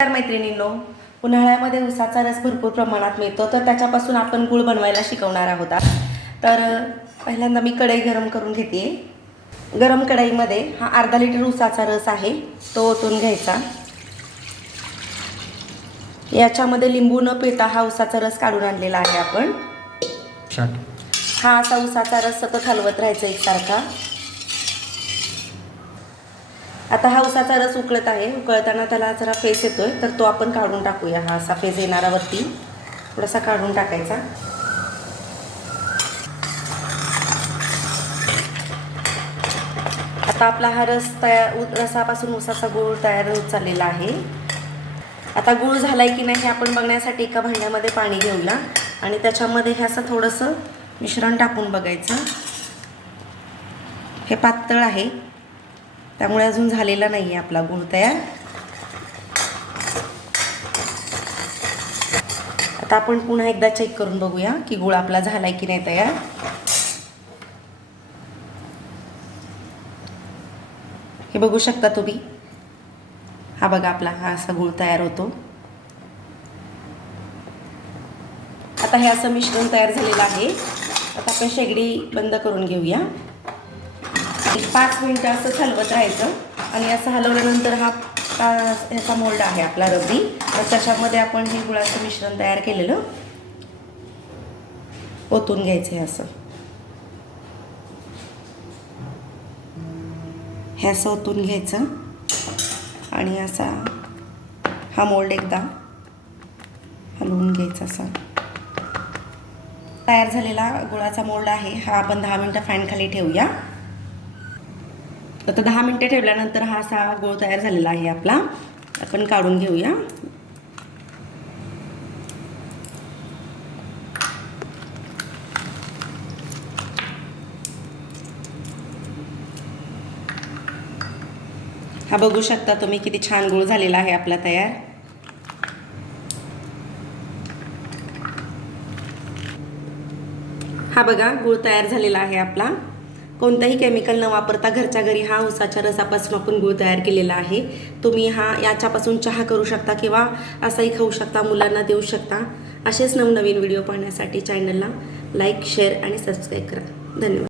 मैत्रिणींनो, उन्हाळ्यामध्ये उसाचा रस भरपूर प्रमाणात मिळतो, तर त्याच्यापासून आपण गूळ बनवायला शिकवणार आहोत. तर पहिल्यांदा मी कढई गरम करून घेते. गरम कढईमध्ये हा अर्धा लिटर उसाचा रस आहे, तो ओतून घ्यायचा. याच्यामध्ये लिंबू न पिळता हा उसाचा रस काढून आणलेला आहे आपण. हा असा उसाचा रस सतत हलवत राहायचा एकसारखा. आता हा उसाचा रस उकळत आहे. उकळताना त्याला जरा फेस येतोय, तर तो आपण काढून टाकूया. हा असा फेस येणारावरती थोडासा काढून टाकायचा. आता आपला हा रस रसापासून उसाचा गूळ तयार होत चाललेला आहे. आता गूळ झालाय की नाही हे आपण बघण्यासाठी एका भांड्यामध्ये पाणी घेऊया आणि त्याच्यामध्ये हे असं थोडंसं मिश्रण टाकून बघायचं. हे पातळ आहे, त्यामुळे अजून झालेला नाही आहे आपला गूळ तयार. आता आपण पुन्हा एकदा चेक करून बघूया की गूळ आपला झालाय की नाही तयार. हे बघू शकता तुम्ही. हा बघा, आपला हा असा गूळ तयार होतो. आता हे असं मिश्रण तयार झालेलं आहे. आता आपण शेगडी बंद करून घेऊया. 5 मिनिटं असं हलवत राहायचं आणि असं हलवल्यानंतर ह्याचा मोल्ड आहे आपला रबडी, तर त्याच्यामध्ये आपण हे गुळाचं मिश्रण तयार केलेलं ओतून घ्यायचं आहे. हे असं ओतून घ्यायचं आणि असा हा मोल्ड एकदा हलवून घ्यायचा. असा तयार झालेला गुळाचा मोल्ड आहे हा आपण 10 मिनिटं फॅन खाली ठेवूया. आता 10 मिनिटं ठेवल्यानंतर हा असा गूळ तयार झालेला आहे आपला. आपण काढून घेऊया. हा बघू शकता तुम्ही किती छान गूळ झालेला आहे आपला तयार. हा बघा, गूळ तयार झालेला आहे आपला. कोणताही केमिकल न वापरता घरच्या घरी हा उसाच्या रसापासून आपण गूळ तयार केलेला आहे. तुम्ही याच्यापासून चहा करू शकता किंवा असाही खाऊ शकता, मुलांना देऊ शकता. असेच नवनवीन व्हिडिओ पाहण्यासाठी चॅनलला लाईक, शेअर आणि सबस्क्राईब करा. धन्यवाद.